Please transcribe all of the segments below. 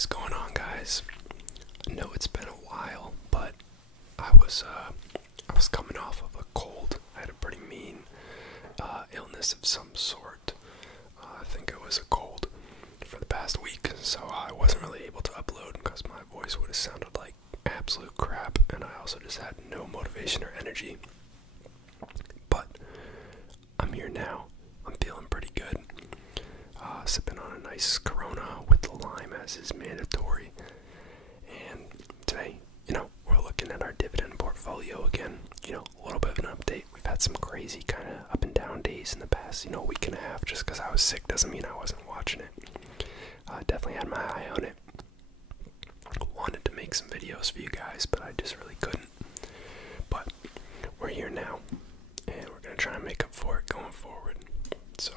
is going on, guys? I know it's been a while, but I was coming off of a cold. I had a pretty mean illness of some sort. I think it was a cold for the past week, so I wasn't really able to upload because my voice would have sounded like absolute crap, and I also just had no motivation or energy. But I'm here now. I'm feeling pretty good. Sipping on a nice Corona with the lime as is mandatory. And today, we're looking at our dividend portfolio again. A little bit of an update. We've had some crazy kind of up and down days in the past, week and a half. Just because I was sick doesn't mean I wasn't watching it. Definitely had my eye on it. Wanted to make some videos for you guys, but I just really couldn't. But we're here now, and we're going to try and make up for it going forward. So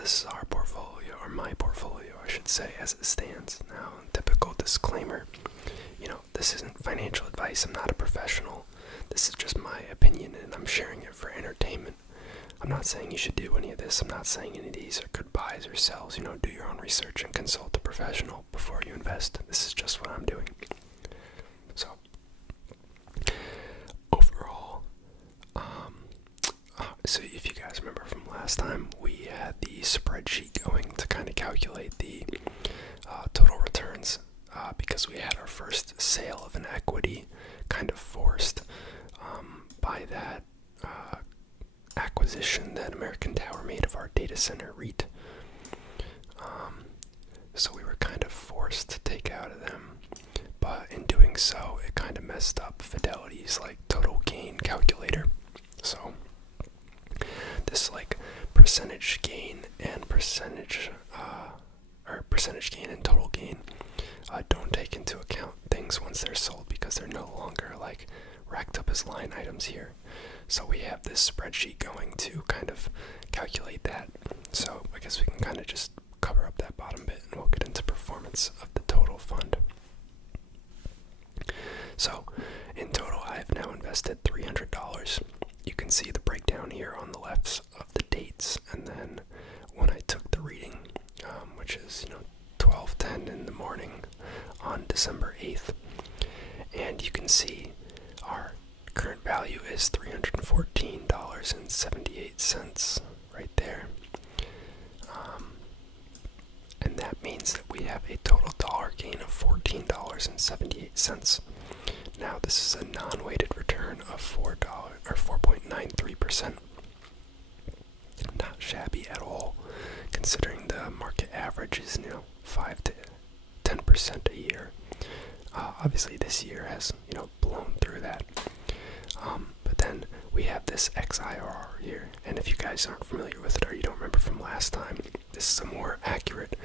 this is our portfolio, or my portfolio, I should say, as it stands. Now, typical disclaimer, this isn't financial advice. I'm not a professional. This is just my opinion, and I'm sharing it for entertainment. I'm not saying you should do any of this. I'm not saying any of these are good buys or sells. Do your own research and consult a professional before you invest. This is just what I'm doing. So, overall, so if you guys remember from last time, we had the spreadsheet going to kind of calculate the total returns because we had our first sale of an equity kind of forced by that acquisition that American Tower made of our data center REIT. So we were kind of forced to take out of them, but in doing so, it kind of messed up Fidelity's total gain calculator. So this percentage gain and percentage gain and total gain don't take into account things once they're sold because they're no longer racked up as line items here. So we have this spreadsheet going to kind of calculate that. So I guess we can kind of just cover up that bottom bit and we'll get into performance of the total fund. So in total, I have now invested $300. You can see the breakdown here on the left of the dates, and then when I took the reading, which is 12:10 in the morning on December 8th, and you can see our current value is $314.78 right there, and that means that we have a total dollar gain of $14.78. Now this is a non-weighted return of $4.93%. Not shabby at all, considering the market average is 5 to 10% a year. Obviously, this year has blown through that. But then we have this XIRR here, and if you guys aren't familiar with it or you don't remember from last time, this is a more accurate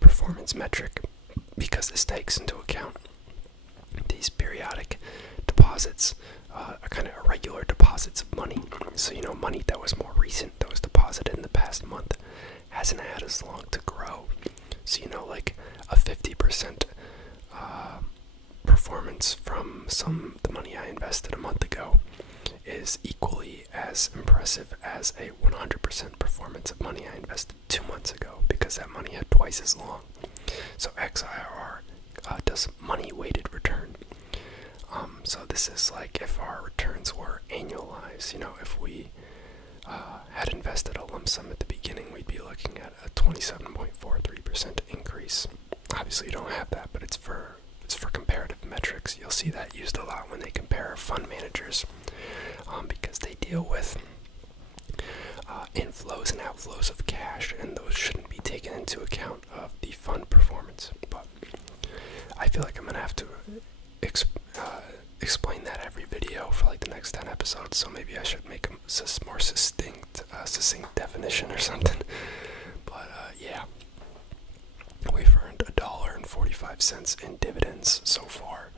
performance metric because this takes into account these periodic deposits, are kind of irregular deposits of money. So, money that was more recent, that was deposited in the past month, hasn't had as long to grow. So, a 50% performance from the money I invested a month ago is equally as impressive as a 100% performance of money I invested 2 months ago because that money had twice as long. So XIRR does money-weighted return. So this is if our returns were annualized. If we had invested a lump sum at the beginning, we'd be looking at a 27.43% increase. Obviously, you don't have that, but it's for comparative metrics. You'll see that used a lot when they compare fund managers, because they deal with inflows and outflows of cash, and those shouldn't be taken into account of the fund performance. But I feel like I'm gonna have to explain that every video for the next 10 episodes, so maybe I should make a more succinct definition or something. But yeah, we've earned $1.45 in dividends so far,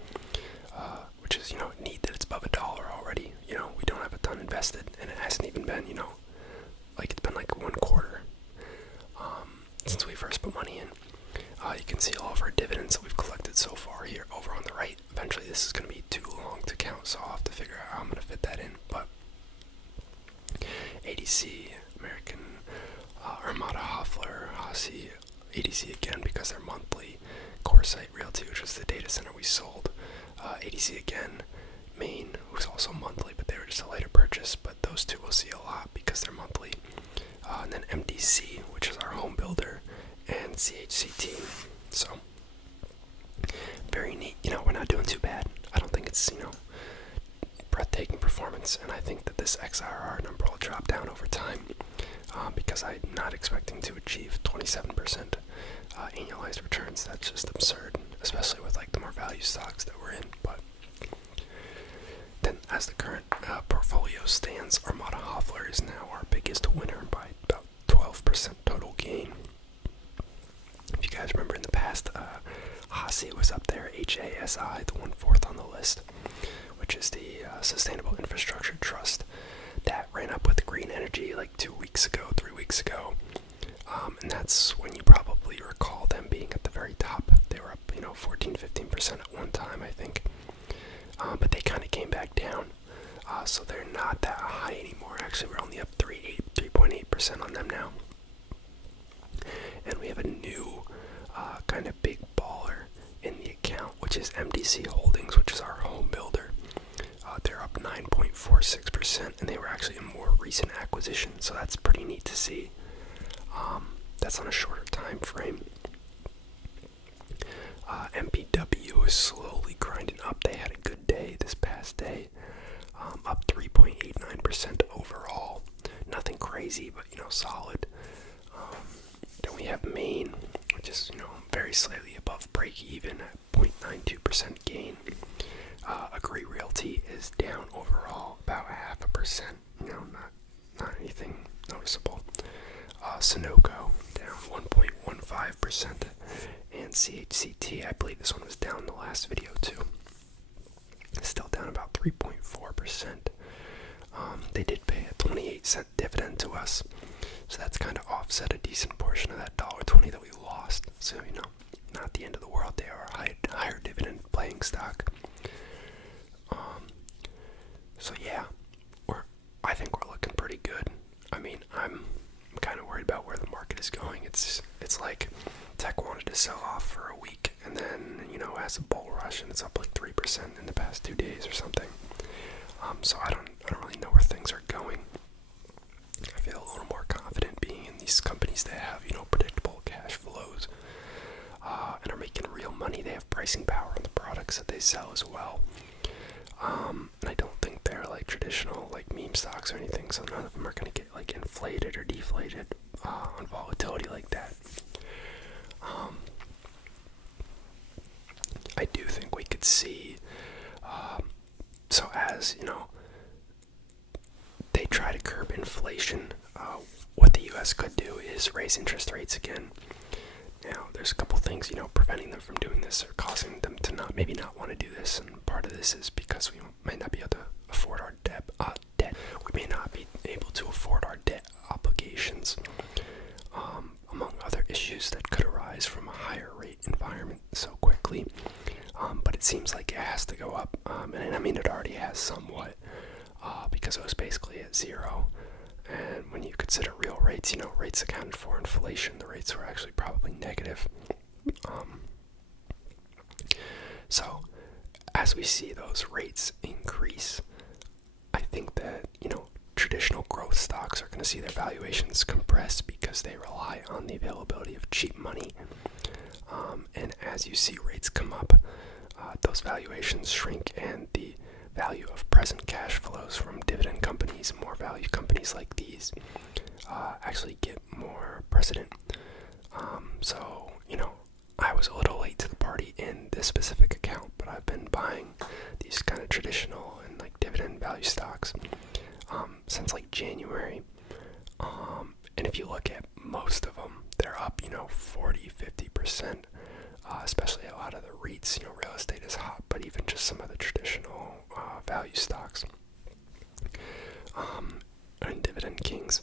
which is neat that it's above $1 already. We don't have a ton invested, and it hasn't even been it's been 1 quarter since we first put money in. You can see all of our dividends that we've collected so far here over on the right. Eventually this is going to be too long to count, so I'll have to figure out how I'm going to fit that in. But ADC, American, Armada Hoffler, Hossie, ADC again because they're monthly. Coresight Realty, which was the data center we sold. ADC again. Maine, who's also monthly, but they were just a later purchase. But those two we'll see a lot because they're monthly. And then MDC, which is our home builder, and CHCT. So very neat. We're not doing too bad. I don't think it's breathtaking performance, and I think that this XRR number will drop down over time because I'm not expecting to achieve 27% annualized returns. That's just absurd, especially with like the more value stocks that we're in. But then, as the current portfolio stands, Armada Hoffler is now our biggest winner by about 12% total gain. If you guys remember in the past, HASI was up there, HASI, the 1/4 on the list, which is the Sustainable Infrastructure Trust that ran up with green energy like 3 weeks ago. And that's when you probably recall them being at the very top. They were up, 14-15% at one time, I think. But they kind of came back down. So they're not that high anymore. Actually, we're only up 3.8% on them now. And we have a new kind of big baller in the account, which is MDC Holdings, which is our home builder. They're up 9.46%, and they were actually a more recent acquisition, so that's pretty neat to see. That's on a shorter time frame. MPW is slowly grinding up. They had a good day this past day, up 3.89% overall. Nothing crazy, but solid. Then we have Maine, which is very slightly above break even at 0.92% gain. Agree Realty is down overall about 0.5%. Not anything noticeable. Sunoco down 1.15%, and CHCT, I believe this one was down in the last video too. Still down about 3.4%. They did pay a 28-cent dividend to us, so that's kind of offset a decent portion of that $1.20 that we lost. So not the end of the world. They are a higher dividend playing stock. So yeah, I think we're looking pretty good. I mean, I'm kind of worried about where the market is going. It's like tech wanted to sell off for a week, and then has a bull rush, and it's up like 3% in the past 2 days or something. So I don't really know where things are going. I feel a little more confident being in these companies that have predictable cash flows and are making real money. They have pricing power on the products that they sell as well. And I don't think they're like traditional like meme stocks or anything, so none of them are going to get like inflated or deflated on volatility like that. I do think we could see, so as they try to curb inflation, what the US could do is raise interest rates again. Now, there's a couple things, preventing them from doing this or causing them to maybe not want to do this, and part of this is because we might not be able to afford our debt. We may not be able to afford our debt obligations, among other issues that could arise from a higher rate environment so quickly. But it seems like it has to go up, and I mean it already has somewhat, because it was basically at zero. And when you consider real rates, rates accounted for inflation, the rates were actually probably negative. So, as we see those rates increase, I think that, traditional growth stocks are going to see their valuations compress because they rely on the availability of cheap money. And as you see rates come up, those valuations shrink, and the value of present cash flows from dividend companies, more value companies like these, actually get more precedent. So, I was a little late to the party in this specific account, but I've been buying these kind of traditional and like dividend value stocks since like January. And if you look at most of them, they're up, 40-50%, especially a lot of the REITs. Real estate is hot, but even just some of the traditional value stocks and dividend kings,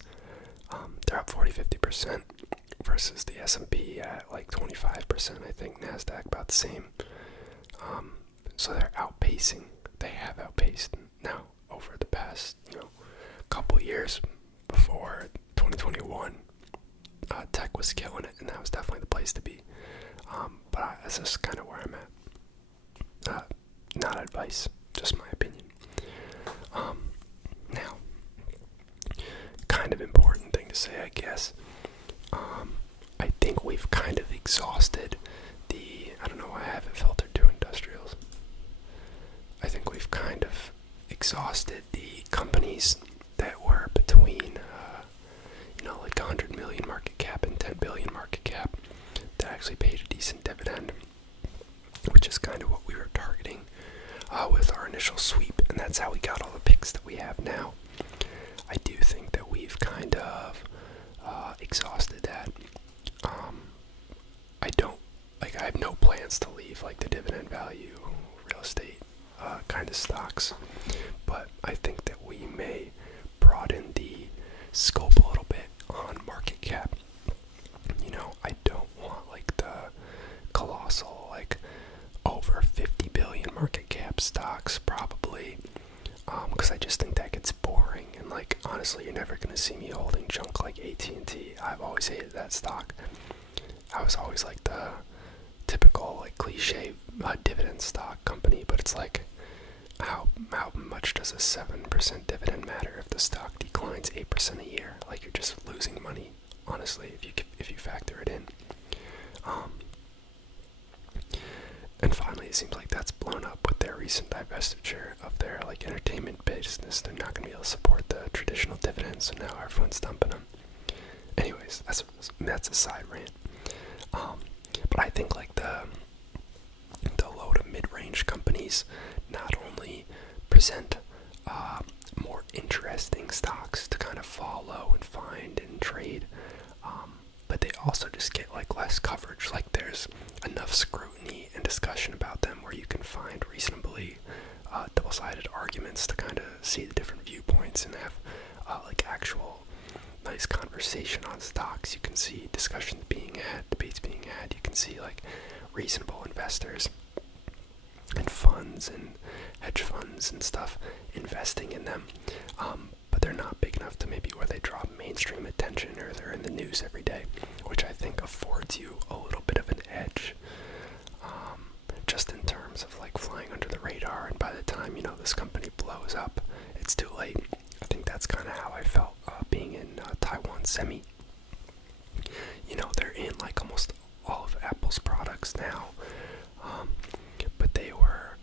they're up 40-50% versus the S&P at like 25%. I think NASDAQ about the same. So they're outpacing. They have outpaced now over the past couple years before 2021. tech was killing it, and that was definitely the place to be. But that's just kind of where I'm at. Not advice, just my opinion. Now, kind of important thing to say, I guess. I think we've kind of exhausted I don't know why I haven't filtered to industrials. I think we've kind of exhausted the companies that were between, like 100 million market cap and 10 billion market cap that actually paid a decent dividend, which is kind of what we were targeting with our initial sweep, and that's how we got all the picks that we have now. I do think that we've kind of exhausted that. I have no plans to leave like the dividend value, real estate kind of stocks, but I think that we may broaden the scope a little bit on market cap. I don't want like the colossal, like over 50 billion market cap stocks probably, because I just think that gets boring, and like honestly you're never going to see me holding junk like AT&T. I've always hated that stock. I was always like the typical like cliche dividend stock company, but it's like how much does a 7% dividend matter if the stock declines 8% a year? Like, you're just losing money, honestly, if you factor it in. And finally, it seems like that's blown up with their recent divestiture of their like entertainment business. They're not going to be able to support the traditional dividends, so now everyone's dumping them. Anyways, that's a side rant. But I think like the low to mid-range companies not only present more interesting stocks to kind of follow and find and trade, but they also just get like less coverage. Like, there's enough scrutiny and discussion about them where you can find reasonably double-sided arguments to kind of see the different viewpoints and have like actual nice conversation on stocks. You can see discussions being had, debates being had. You can see like reasonable investors and funds and hedge funds and stuff investing in them, but they're not big enough to maybe where they draw mainstream attention or they're in the news every day, which I think affords you a little bit of an edge, just in terms of like flying under the radar, and by the time this company blows up, it's too late. I think that's kind of how I felt being in Taiwan Semi. They're in like almost all of Apple's products now, but they were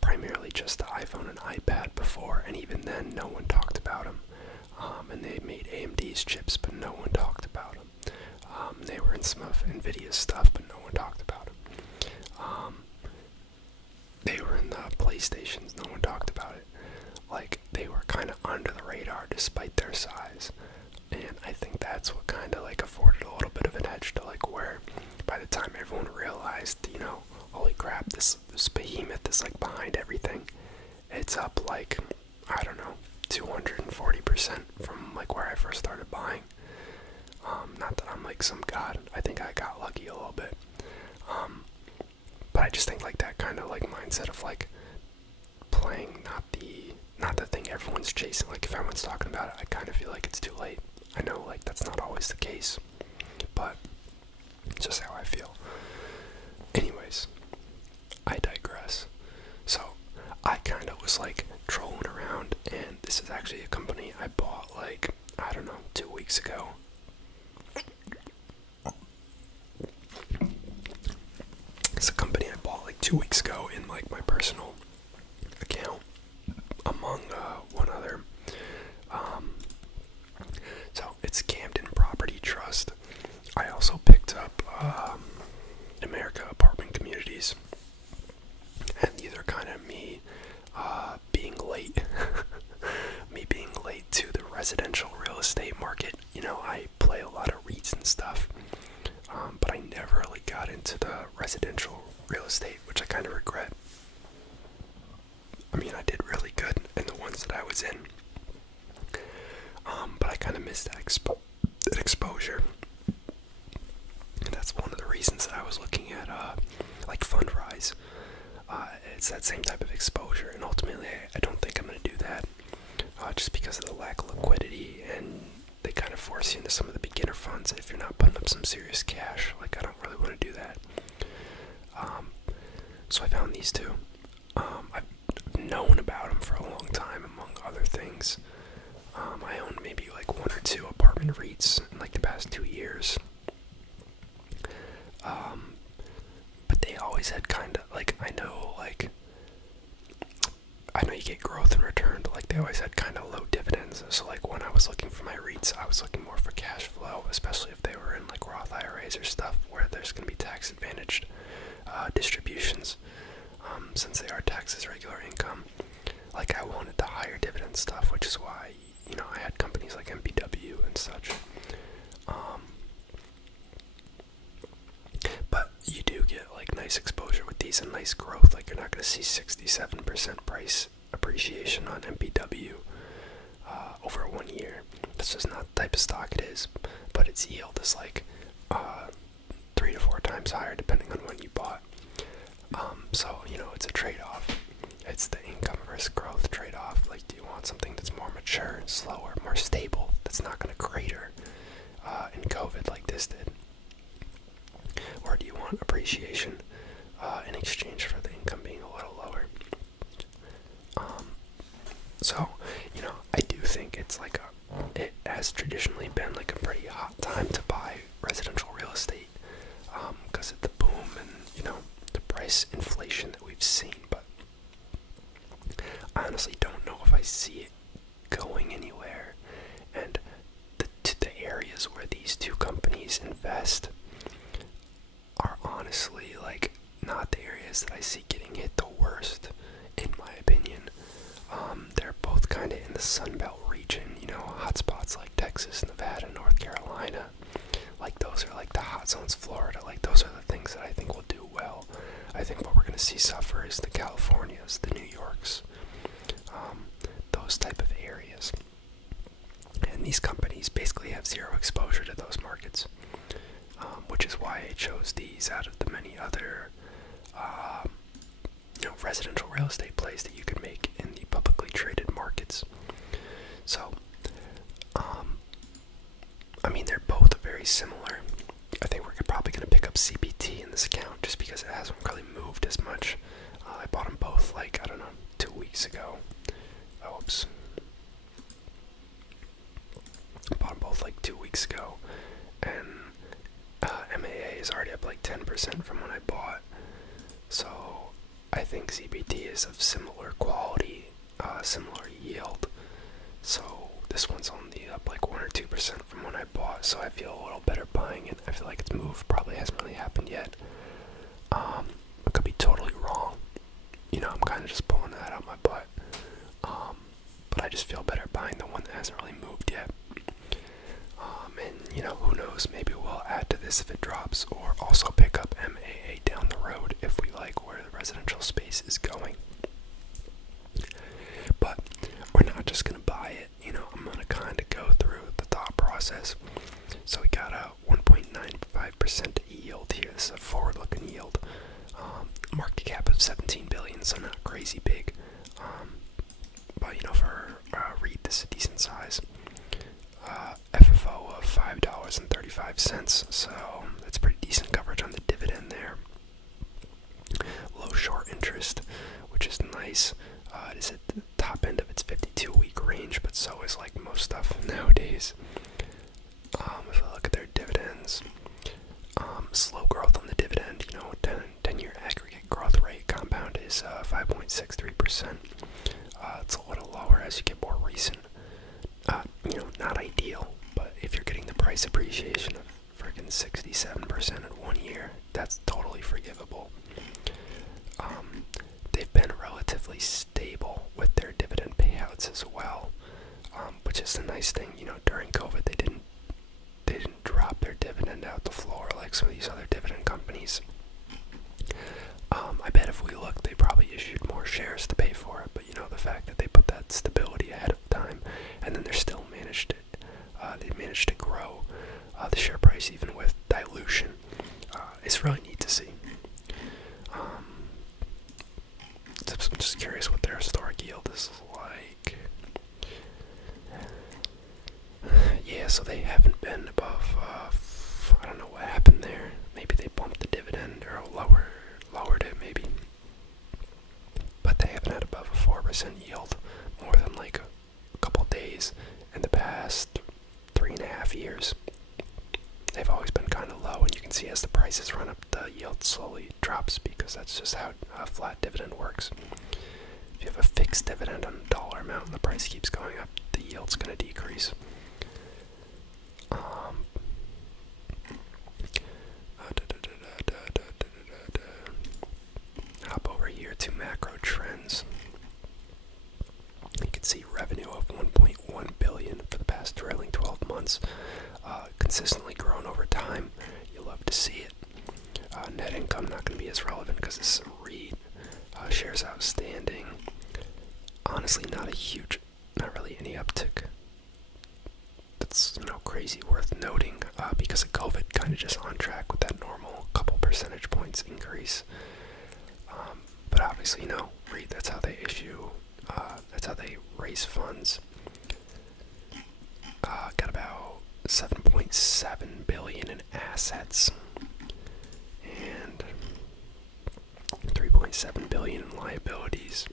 primarily just the iPhone and iPad before, and even then no one talked about them. And they made AMD's chips, but no one talked about them. They were in some of Nvidia's stuff, but no one talked about them. They were in the PlayStations, no one talked about it. Like, they were kind of under the radar despite their size, and I think that's what kind of like afforded a little bit of an edge to like where by the time everyone realized, holy crap, this behemoth is like behind everything, it's up like, I don't know, 240% from like where I first started buying. Not that I'm like some god, I think I got lucky a little bit, but I just think like that kind of like mindset of like playing not the thing everyone's chasing. Like, if everyone's talking about it, I kind of feel like it's too late. I know like that's not always the case, but it's just how I feel. Anyways, I digress. So I kind of was like trolling around, and this is actually a company I bought like, I don't know, 2 weeks ago. It's a company I bought like 2 weeks ago in like my personal account, among one other. So it's Camden Property Trust. I also picked up America Apartment Communities, and these are kind of me being late, me being late to the residential real estate market. I play a lot of REITs and stuff, but I never really got into the residential real estate, which I kind of regret. I mean, I did really good in the ones that I was in, but I kind of missed that exposure. And that's one of the reasons that I was looking at like Fundrise. It's that same type of exposure, and ultimately I don't think I'm going to do that, just because of the lack of liquidity, and they kind of force you into some of the beginner funds if you're not putting up some serious cash. Like, I don't really want to do that. So I found these two. I've known about them for a long time, among other things. I own maybe like 1 or 2 apartment REITs in like the past 2 years. But they always had kind of, like, I know you get growth in return, but like they always had kind of low dividends. So like when I was looking for my REITs, I was looking more for cash flow, especially if they were in like Roth IRAs or stuff where there's going to be tax advantaged distributions, since they are taxed as regular income. Like, I wanted the higher dividend stuff, which is why, you know, I had companies like MPW and such. But you do get like nice exposure with these and nice growth. Like, you're not going to see 67% price appreciation on MPW over 1 year. That's just not the type of stock it is. But its yield is like 3 to 4 times higher depending on when you bought. So, you know, it's a trade-off. It's the income versus growth trade-off. Like, do you want something that's more mature, slower, more stable, that's not going to crater in COVID like this did? Or do you want appreciation in exchange for the income being a little lower? So, you know, I do think it's like it has traditionally been like a pretty hot time to buy residential real estate, because of the boom and, you know, the price inflation that we've seen. But I honestly don't know if I see it going anywhere. And the areas where these two companies invest are honestly like not the areas that I see getting hit the worst, in my opinion. They're both kind of in the Sun Belt region, you know, hotspots like Texas, Nevada, North Carolina. Like, those are like the hot zones. Florida, like, those are the things that I think will do well. I think what we're going to see suffer is the Californias, the New Yorks, those type of areas. And these companies basically have zero exposure to those markets, which is why I chose these out of the many other you know, residential real estate plays that you can make in the publicly traded markets. So, I mean, they're both very similar. I think we're probably going to pick up CPT in this account just because it hasn't really moved as much. I bought them both, like, I don't know, 2 weeks ago. Oops. I bought them both like 2 weeks ago, and MAA is already up like 10% from when I bought. So I think CPT is of similar quality, similar yield. So this one's only up like 1 or 2% from when I bought, so I feel a little better buying it. I feel like its move probably hasn't really happened yet. I could be totally wrong. You know, I'm kind of just pulling that out my butt. But I just feel better buying the one that hasn't really moved yet. And, you know, who knows, maybe we'll add to this if it drops, or also pick up MAA down the road if we like where the residential space is going. But we're not just going to buy it, you know, I'm going to kind of go through the thought process. So we got a 1.95% yield here. This is a forward-looking yield. Market cap of $17 billion, so not crazy big. But, you know, for a REIT, this is a decent size. FFO of $5.35, so that's pretty decent coverage on the dividend there. Low short interest, which is nice. It is at the top end of its 52-week range, but so is like most stuff nowadays. If I look at their dividends, slow growth on the dividend, you know, 10-year aggregate growth rate compound is 5.63%. It's a little lower as you get more recent. You know, not ideal, but if you're getting the price appreciation of freaking 67% in 1 year, that's totally forgivable. They've been relatively stable with their dividend payouts as well, which is the nice thing. You know, during COVID, they didn't drop their dividend out the floor like some of these other dividend companies. I bet if we look, they probably issued more shares to pay for it, but you know, the fact that they put that stability ahead of time, and then they're still managed it. They managed to grow the share price even with dilution. It's really neat to see. I'm just curious what their historic yield is like. Yeah, so they haven't been above see as the prices run up, the yield slowly drops, because that's just how a flat dividend works. If you have a fixed dividend on a dollar amount and the price keeps going up, the yield's going to decrease. Hop over here to macro trends. You can see revenue of $1.1 billion for the past trailing 12 months, consistently grown over time. You love to see it. Net income not going to be as relevant because this is a REIT. Shares outstanding. Honestly, not really any uptick. That's crazy worth noting, because of COVID, kind of just on track with that normal couple percentage points increase. But obviously, REIT, that's how they that's how they raise funds. Got about $7.7 billion in assets and $3.7 billion in liabilities.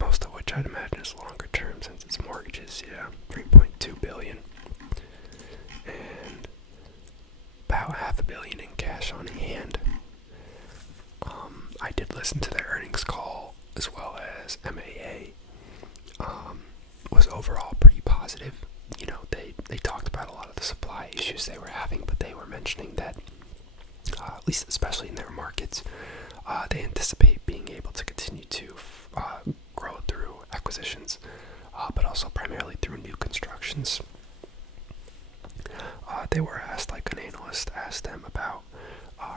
Most of which I'd imagine is longer term since it's mortgages. Yeah, $3.2 billion and about $500 million in cash on hand. I did listen to their earnings call as well as MAA. Was overall pretty positive. They talked about a lot of the supply issues they were having, but they were mentioning that, at least especially in their markets, they anticipate being able to continue to grow through acquisitions, but also primarily through new constructions. They were asked, an analyst asked them about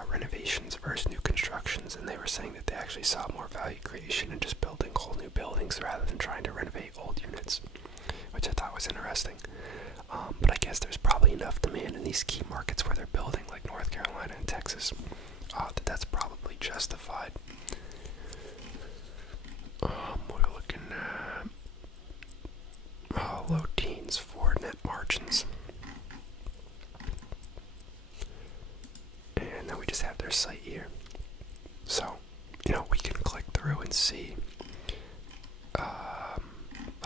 renovations versus new constructions, and they were saying that they actually saw more value creation in just building whole new buildings rather than trying to renovate old units, which I thought was interesting. But I guess there's probably enough demand in these key markets where they're building, like North Carolina and Texas, that's probably justified. We're looking at low teens for net margins. And then we just have their site here. So, we can click through and see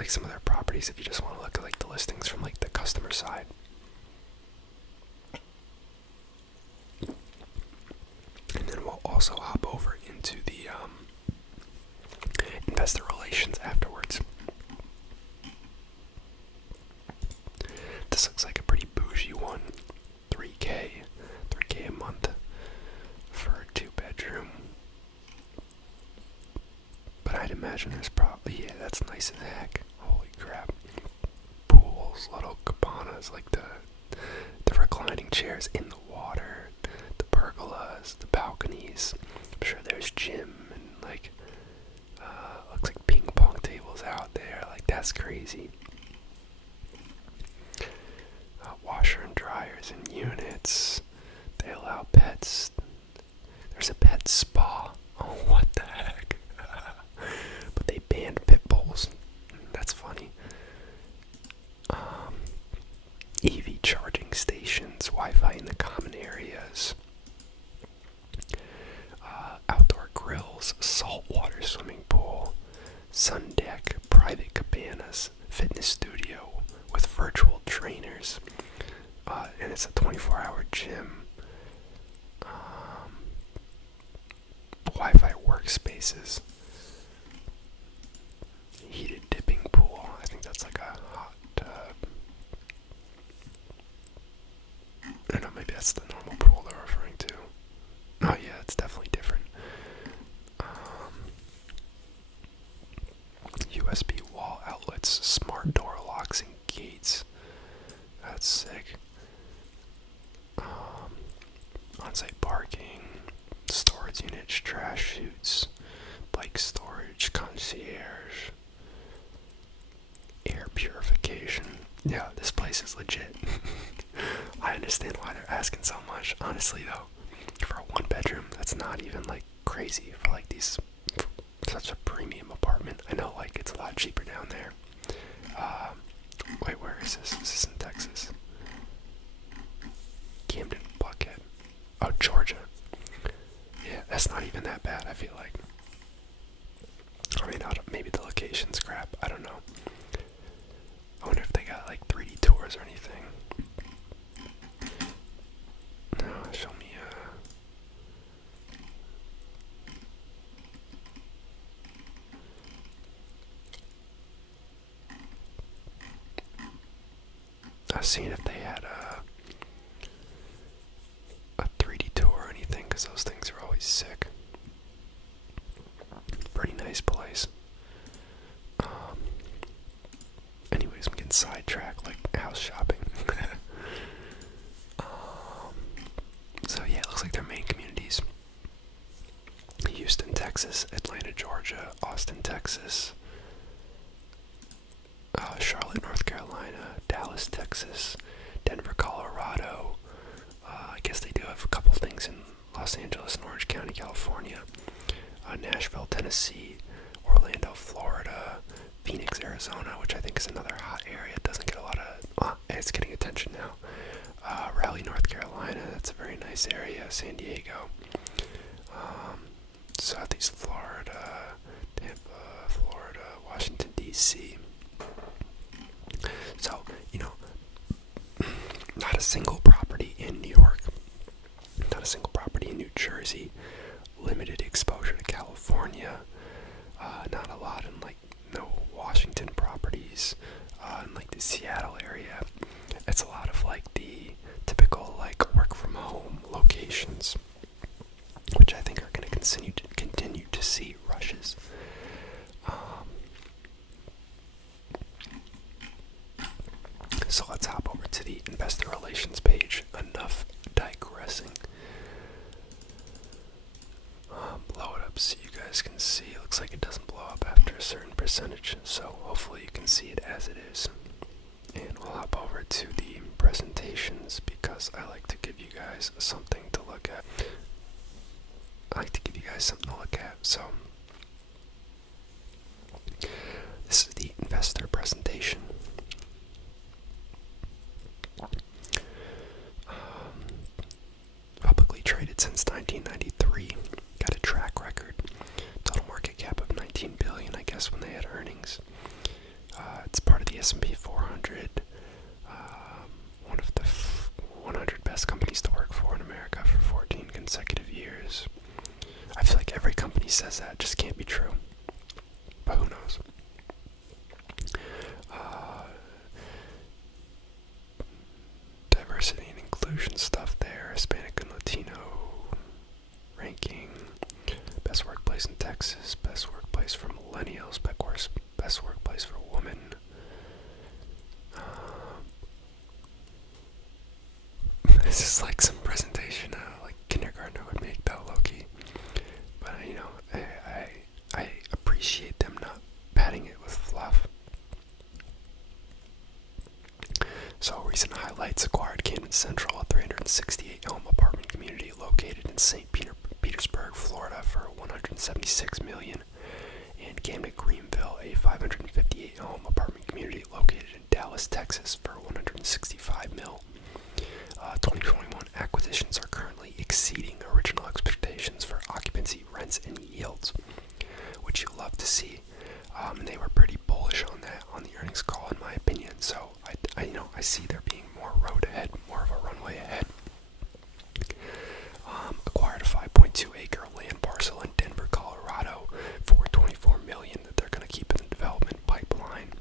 some of their properties if you just want to look at the listings from the customer side. And then we'll also hop over into the investor relations afterwards. This looks like a pretty bougie one. $3K a month for a 2-bedroom. But I'd imagine there's probably, that's nice as heck. Holy crap. Pools, little cabanas, the reclining chairs in the water, the pergolas, the balconies. I'm sure there's gym and looks like ping pong tables out there. That's crazy. Washer and dryers and units. They allow pets. There's a pet spa. Oh, what the heck? But they banned pit bulls. That's funny. EV charging stations, Wi-Fi in the common areas, outdoor grills, saltwater swimming pool, sun deck, private cabanas, fitness studio with virtual trainers, and it's a 24-hour gym. Wi-Fi workspaces, heated dipping pool. I think that's a hot tub. I don't know, maybe that's the normal pool they're referring to. Oh yeah, it's definitely different. USB wall outlets, smart door locks and gates. That's sick. On-site parking, storage units, trash chutes, bike storage, concierge, air purification. Yeah, this place is legit. I understand why they're asking so much. Honestly though, for a 1-bedroom, that's not even crazy for such a premium apartment. I know it's a lot cheaper down there. Wait, where is this? Is this in Texas? Camden, Buckhead. Oh, Georgia. Yeah, that's not even that bad, I feel like. I mean, maybe the location's crap. I don't know. I wonder if they got 3D tours or anything. was seeing if they had a 3D tour or anything, because those things are always sick. Pretty nice place. Anyways, I'm getting sidetracked, like house shopping. So yeah, it looks like their main communities: Houston, Texas; Atlanta, Georgia; Austin, Texas; Charlotte, North Carolina; Dallas, Texas; Denver, Colorado. I guess they do have a couple things in Los Angeles and Orange County, California; Nashville, Tennessee; Orlando, Florida; Phoenix, Arizona, which I think is another hot area. It doesn't get a lot of, it's getting attention now. Raleigh, North Carolina, that's a very nice area. San Diego, Southeast Florida; Tampa, Florida; Washington, D.C. So, not a single property in New York, not a single property in New Jersey, limited exposure to California, not a lot in, like, no Washington properties, in, like, the Seattle area. It's a lot of, like, the typical, like, work from home locations, which I think are going to continue to see rushes. So let's hop over to the investor relations page. Enough digressing. Blow it up so you guys can see. It looks like it doesn't blow up after a certain percentage, so hopefully you can see it as it is. And we'll hop over to the presentations, because I like to give you guys something to look at. So this is the investor presentation. Publicly traded since 1993. Got a track record. Total market cap of $19 billion, I guess, when they had earnings. It's part of the S&P 400. One of the 100 best companies to work for in America for 14 consecutive years. I feel like every company says that. It just can't be true. But who knows? Diversity and inclusion stuff there. Hispanic and Latino ranking. Best workplace in Texas. Best workplace for millennials. Best workplace for women. This is like some presentation like kindergartner would make, though, low-key. But I appreciate them not padding it with fluff. So, recent highlights: acquired Camden Central, a 368-home apartment community located in St. Petersburg, Florida, for $176 million, and Camden Greenville, a 558-home apartment community located in Dallas, Texas, for $165 million. 2021 acquisitions are currently exceeding original expectations for occupancy, rents, and yields, which you love to see. And they were pretty bullish on that on the earnings call, in my opinion. So I see there being more road ahead, more of a runway ahead. Acquired a 5.2-acre land parcel in Denver, Colorado, for $24 million that they're going to keep in the development pipeline.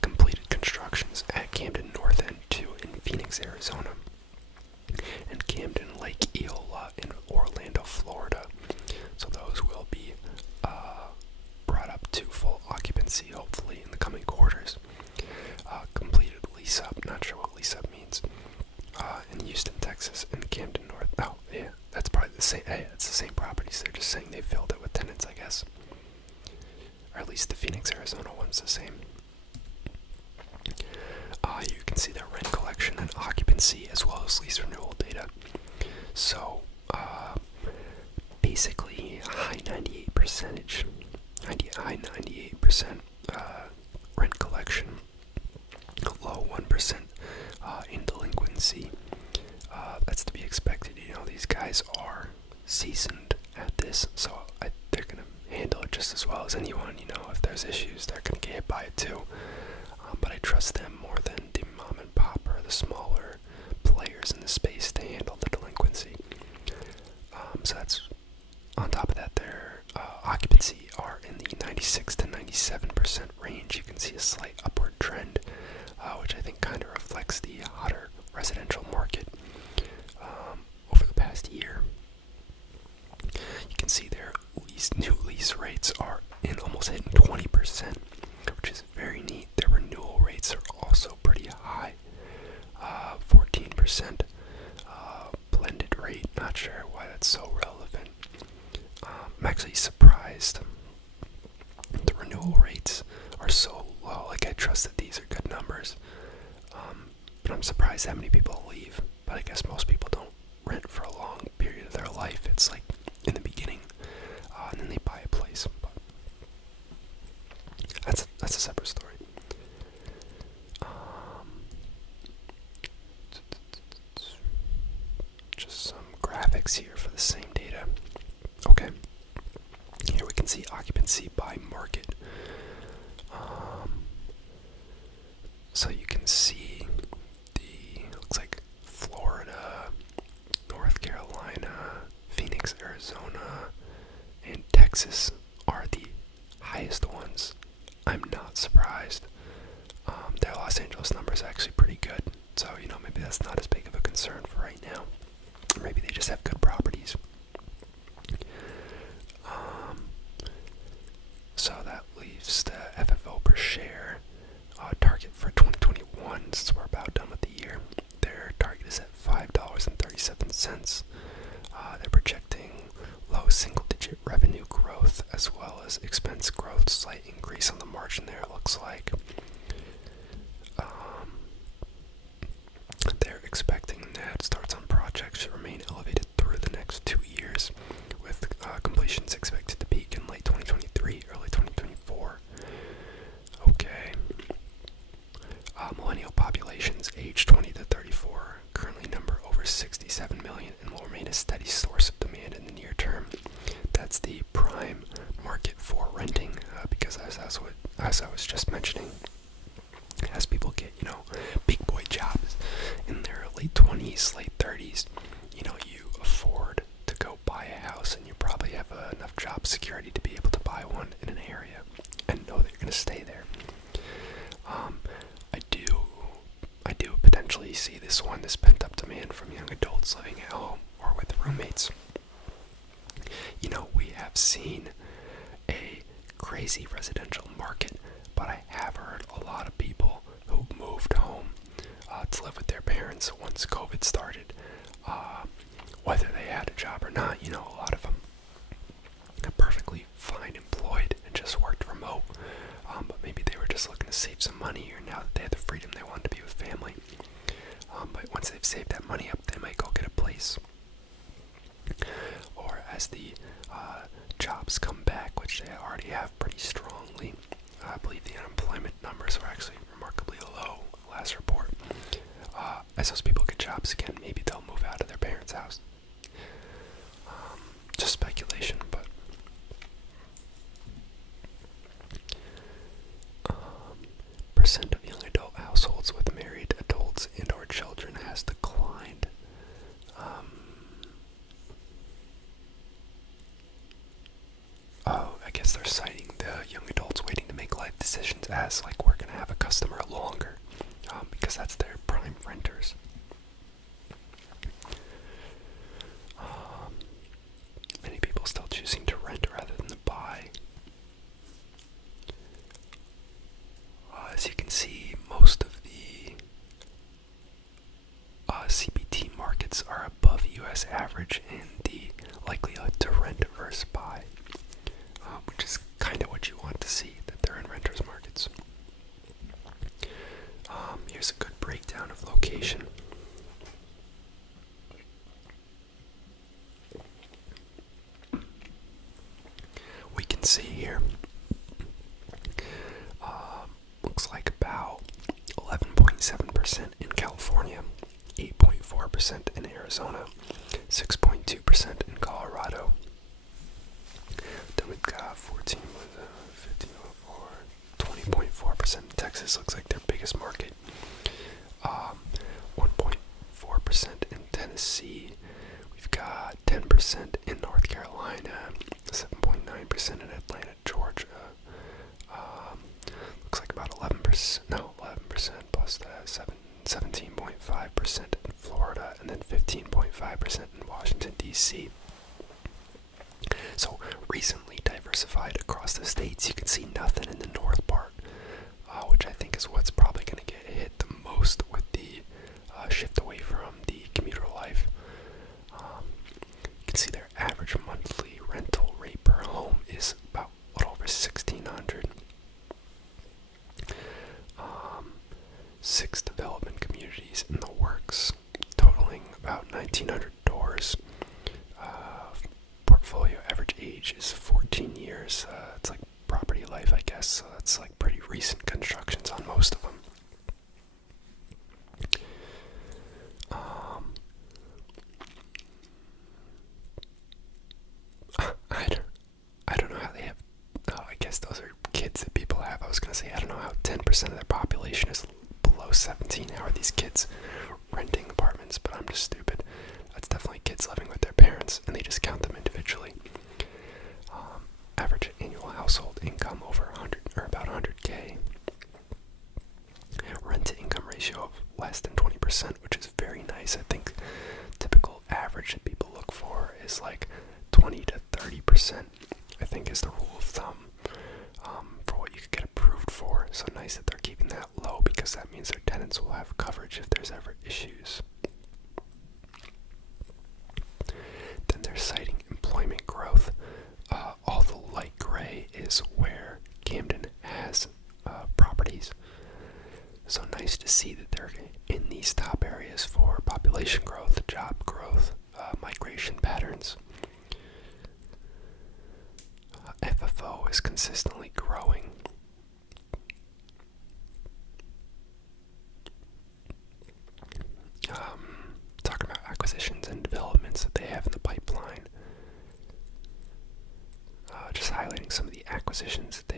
Completed constructions at Camden North End 2 in Phoenix, Arizona, and Camden Lake Eola in Orlando, Florida. So those will be brought up to full occupancy, hopefully, in the coming quarters. Completed lease up, not sure what lease up means, in Houston, Texas, and Camden North. Oh, yeah, that's probably the same. Hey, it's the same properties. They're just saying they filled it with tenants, I guess. Or at least the Phoenix, Arizona one's the same. You can see their rent collection and occupancy, as well as lease renewal data. So, basically, high 98%, rent collection, low 1% in delinquency. That's to be expected. These guys are seasoned at this, so they're gonna handle it just as well as anyone. If there's issues, they're gonna get hit by it too. But I trust them more than the mom and pop or the smaller players in the space to handle the delinquency. So that's on top of that. Their occupancy are in the 96 to 97% range. You can see a slight upward trend, which I think kind of reflects not sure why that's so relevant. I'm actually surprised the renewal rates are so low. Like, I trust that these are good numbers, but I'm surprised that many people leave. But I guess most people don't rent for a long period of their life. It's like in the beginning, and then they buy a place. But that's a separate story. Just some graphics here for the same data. Okay. Here we can see occupancy by market. So you can see looks like Florida, North Carolina, Phoenix, Arizona, and Texas are the highest ones. I'm not surprised. Their Los Angeles number is actually pretty good. So, maybe that's not as big of a concern for right now. Or maybe they just have good properties. So that leaves the FFO per share target for 2021, since we're about done with the year. Their target is at $5.37. They're projecting low single-digit revenue growth as well as expense growth, slight increase on the margin there, it looks like. They're expecting that starts on projects should remain elevated through the next 2 years, with completions expected to peak in late 2023, early 2024. Okay. Millennial populations age 20 to 34 currently number over 67 million and will remain a steady source of demand in the near term. That's the prime market for renting, because as I was just mentioning, as people get, big boy jobs in their late 20s, late 30s, you afford to go buy a house, and you probably have enough job security to be able to buy one in an area and know that you're going to stay there. I do potentially see this pent-up demand from young adults living at home or with roommates. We have seen a crazy residential market, but I have heard a lot of people who moved home to live with their parents once COVID started, whether they had a job or not. A lot of them are perfectly fine employed and just worked remote, but maybe they were just looking to save some money, or now that they had the freedom, they wanted to be with family. But once they've saved that money up, they might go get a place. Or as the jobs come back, which they already have pretty strongly. I believe the unemployment numbers were actually remarkably low last report. As those people get jobs again, maybe they'll move out of their parents' house. Just speculation, but percent of young adult households with married adults and or children has declined. I guess they're citing the young adults waiting to make life decisions as, like, we're gonna have a customer longer, because that's their prime renters. Many people still choosing to rent rather than to buy. As you can see, most of the CBT markets are above US average in the likelihood to rent versus buy, which is kind of what you want to see, that they're in renters markets. Here's a good breakdown of location. We can see here, looks like about 11.7% in California, 8.4% in Arizona, 6.2% in Colorado. Then we've got 14, 15.4, 20.4% in Texas. Looks like their biggest market. 1.4% in Tennessee. We've got 10% in North Carolina, 7.9% in Atlanta, Georgia. Looks like about 11%, no, 11% plus that, 17.5% in Florida, and then 15.5% in Washington, D.C. So recently diversified across the states. You can see nothing in the north part, which I think is what's probably going to get hit the most with the shift away from the commuter life. recent constructions on most of them. I don't know how they have. Oh, I guess those are kids that people have. I was gonna say I don't know how 10% of their population is below 17. How are these kids renting apartments? But I'm just stupid. That's definitely kids living with their parents, and they just count them individually. Average annual household income over 100 or about 100K. Rent to income ratio of less than 20%, which is very nice. I think typical average that people look for is like 20 to 30%. I think is the rule of thumb for what you could get approved for. So nice that they're keeping that low, because that means their tenants will have coverage if there's ever issues. Then they're citing employment growth. All the light gray is where Camden has properties. So nice to see that they're in these top areas for population growth, job growth, migration patterns. FFO is consistently growing. Talking about acquisitions and developments that they have in the pipeline. Just highlighting some of the acquisitions that